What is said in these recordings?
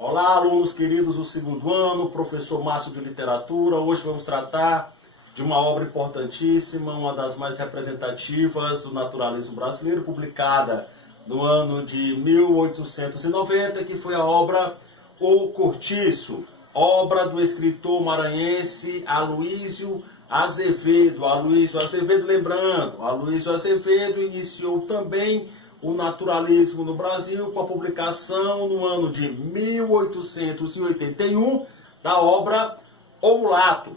Olá, alunos queridos do segundo ano, professor Márcio de Literatura. Hoje vamos tratar de uma obra importantíssima, uma das mais representativas do naturalismo brasileiro, publicada no ano de 1890, que foi a obra O Cortiço, obra do escritor maranhense Aloísio Azevedo. Aloísio Azevedo, lembrando, Aloísio Azevedo iniciou também o naturalismo no Brasil com a publicação no ano de 1881 da obra O Mulato,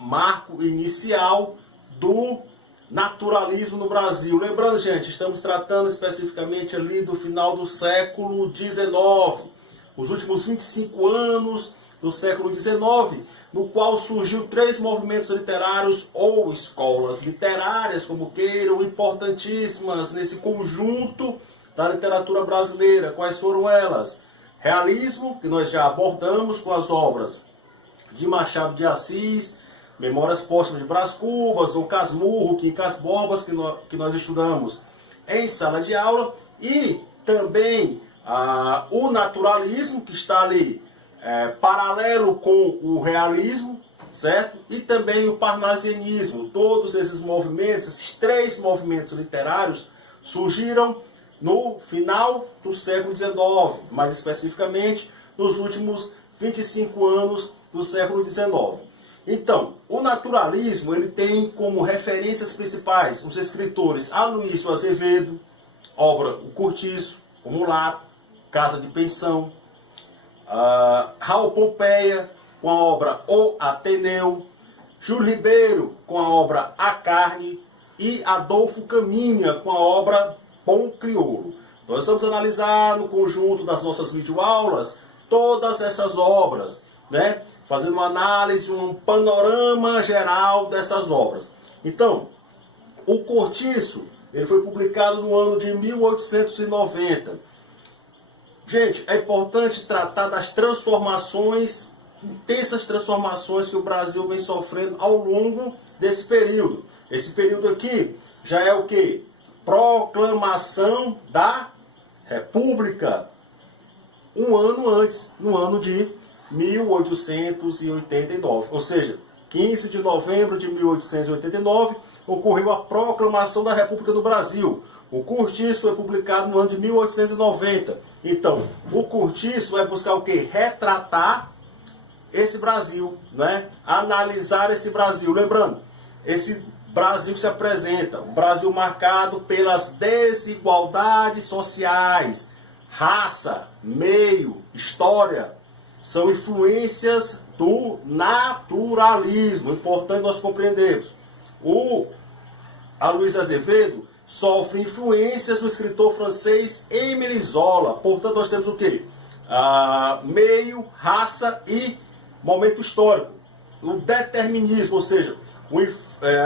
marco inicial do naturalismo no Brasil. Lembrando, gente, estamos tratando especificamente ali do final do século XIX, os últimos 25 anos do século XIX, no qual surgiu 3 movimentos literários ou escolas literárias, como queiram, importantíssimas nesse conjunto da literatura brasileira. Quais foram elas? Realismo, que nós já abordamos com as obras de Machado de Assis, Memórias Póstumas de Brás Cubas, ou Casmurro, Quincas Borbas, que nós estudamos em sala de aula, e também o naturalismo, que está ali paralelo com o realismo, certo? E também o parnasianismo. Todos esses movimentos, esses 3 movimentos literários, surgiram no final do século XIX, mais especificamente nos últimos 25 anos do século XIX. Então, o naturalismo ele tem como referências principais os escritores Aloísio Azevedo, obra O Cortiço, O Mulato, Casa de Pensão, Raul Pompeia, com a obra O Ateneu, Júlio Ribeiro, com a obra A Carne, e Adolfo Caminha, com a obra Bom Crioulo. Nós vamos analisar no conjunto das nossas videoaulas todas essas obras, né? Fazendo uma análise, um panorama geral dessas obras. Então, O Cortiço, ele foi publicado no ano de 1890. Gente, é importante tratar das transformações, intensas transformações que o Brasil vem sofrendo ao longo desse período. Esse período aqui já é o quê? Proclamação da República. Um ano antes, no ano de 1889. Ou seja, 15 de novembro de 1889, ocorreu a proclamação da República do Brasil. O Cortiço foi publicado no ano de 1890. Então, o Cortiço vai buscar o quê? Retratar esse Brasil, né? Analisar esse Brasil. Lembrando, esse Brasil se apresenta, um Brasil marcado pelas desigualdades sociais, raça, meio, história. São influências do naturalismo. Importante nós compreendermos. O Aloísio Azevedo sofre influências do escritor francês Émile Zola. Portanto, nós temos o quê? Meio, raça e momento histórico. O determinismo, ou seja,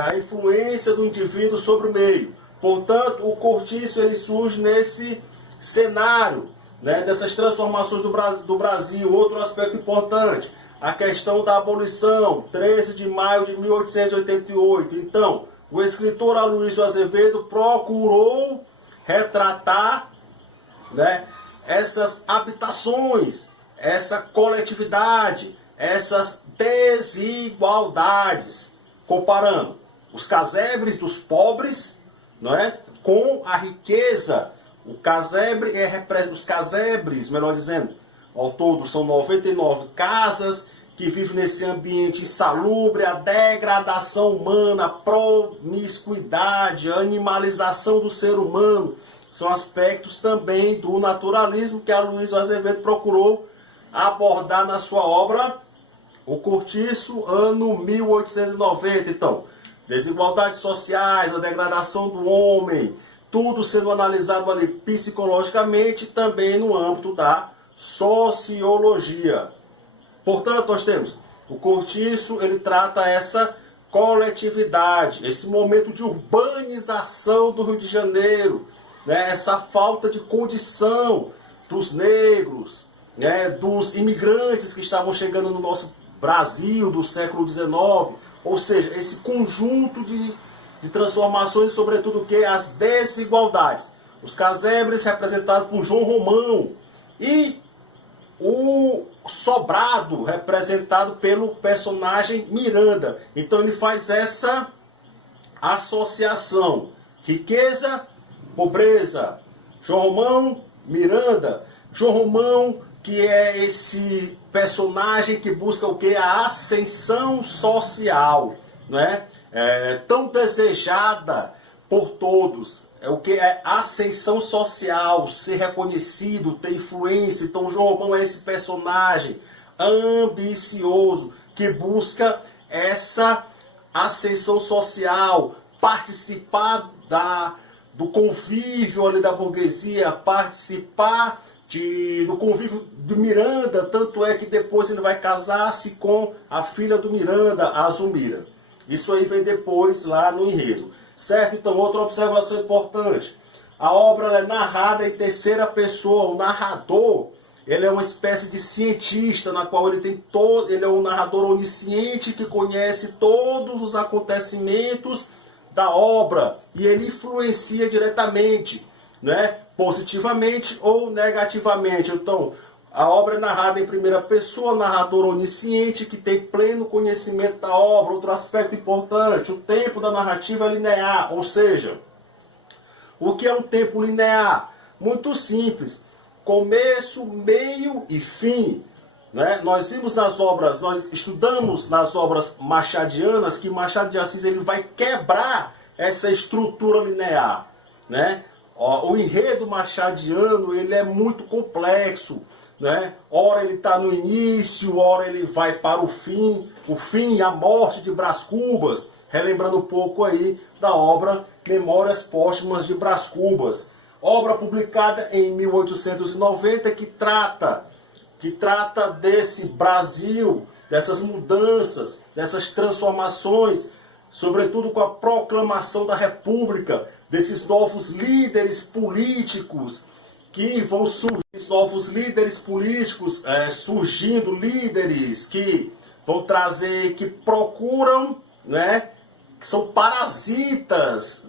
a influência do indivíduo sobre o meio. Portanto, o Cortiço ele surge nesse cenário, né, dessas transformações do Brasil. Outro aspecto importante, a questão da abolição, 13 de maio de 1888. Então, o escritor Aloísio Azevedo procurou retratar, né, essas habitações, essa coletividade, essas desigualdades, comparando os casebres dos pobres, não é, com a riqueza. O casebre os casebres, melhor dizendo, ao todo são 99 casas que vivem nesse ambiente insalubre, a degradação humana, a promiscuidade, a animalização do ser humano, são aspectos também do naturalismo que Aloísio Azevedo procurou abordar na sua obra O Cortiço, ano 1890. Então, desigualdades sociais, a degradação do homem, tudo sendo analisado ali psicologicamente, também no âmbito da sociologia. Portanto, nós temos o Cortiço, ele trata essa coletividade, esse momento de urbanização do Rio de Janeiro, né, essa falta de condição dos negros, né, dos imigrantes que estavam chegando no nosso Brasil do século XIX, ou seja, esse conjunto de transformações, sobretudo que as desigualdades. Os casebres representados por João Romão e o sobrado representado pelo personagem Miranda. Então ele faz essa associação: riqueza, pobreza. João Romão, Miranda. João Romão, que é esse personagem que busca o que? A ascensão social, né? Tão desejada por todos. É o que é ascensão social, ser reconhecido, ter influência. Então João Romão é esse personagem ambicioso que busca essa ascensão social, participar do convívio ali da burguesia, participar do convívio do Miranda, tanto é que depois ele vai casar-se com a filha do Miranda, a Zulmira. Isso aí vem depois lá no enredo. Certo? Então, outra observação importante. A obra é narrada em terceira pessoa. O narrador, ele é uma espécie de cientista, na qual ele é um narrador onisciente que conhece todos os acontecimentos da obra e ele influencia diretamente, né? Positivamente ou negativamente. Então, a obra é narrada em primeira pessoa, narrador onisciente que tem pleno conhecimento da obra. Outro aspecto importante, o tempo da narrativa é linear, ou seja, o que é um tempo linear? Muito simples, começo, meio e fim. Né? Nós estudamos nas obras machadianas que Machado de Assis ele vai quebrar essa estrutura linear. Né? O enredo machadiano ele é muito complexo. Né? Ora ele está no início, ora ele vai para o fim, a morte de Brás Cubas, relembrando um pouco aí da obra Memórias Póstumas de Brás Cubas, obra publicada em 1890 que trata desse Brasil, dessas mudanças, dessas transformações, sobretudo com a proclamação da República, desses novos líderes políticos que vão surgir, novos líderes políticos surgindo, líderes que vão trazer, que procuram, né, que são parasitas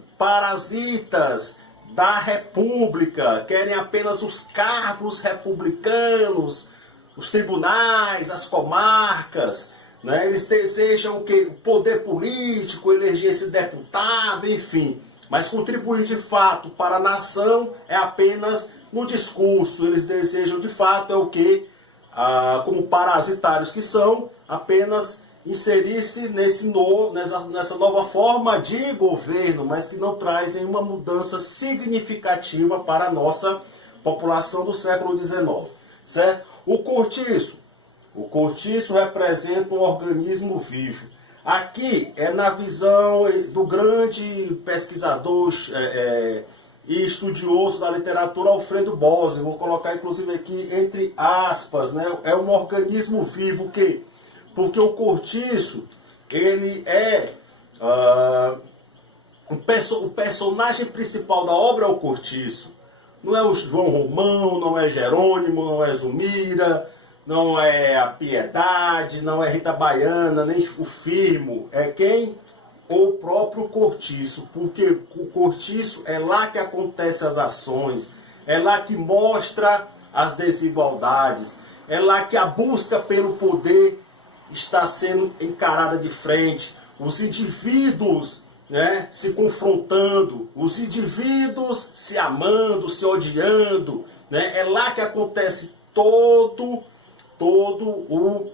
da República, querem apenas os cargos republicanos, os tribunais, as comarcas, né? Eles desejam o quê? O poder político, eleger esse deputado, enfim. Mas contribuir de fato para a nação é apenas no discurso. Eles desejam de fato é o quê? Como parasitários que são, apenas inserir-se nessa nova forma de governo, mas que não traz nenhuma mudança significativa para a nossa população do século XIX. Certo? O cortiço representa um organismo vivo. Aqui é na visão do grande pesquisador e estudioso da literatura Alfredo Bose, vou colocar inclusive aqui entre aspas, né? É um organismo vivo porque o cortiço, ele é o personagem principal da obra é o cortiço. Não é o João Romão, não é Jerônimo, não é Zulmira, não é a Piedade, não é Rita Baiana, nem o Firmo. É quem? O próprio cortiço. Porque o cortiço é lá que acontecem as ações, é lá que mostra as desigualdades, é lá que a busca pelo poder está sendo encarada de frente. Os indivíduos, né, se confrontando, os indivíduos se amando, se odiando, né? É lá que acontece todo o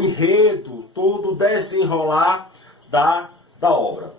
enredo, todo o desenrolar da obra.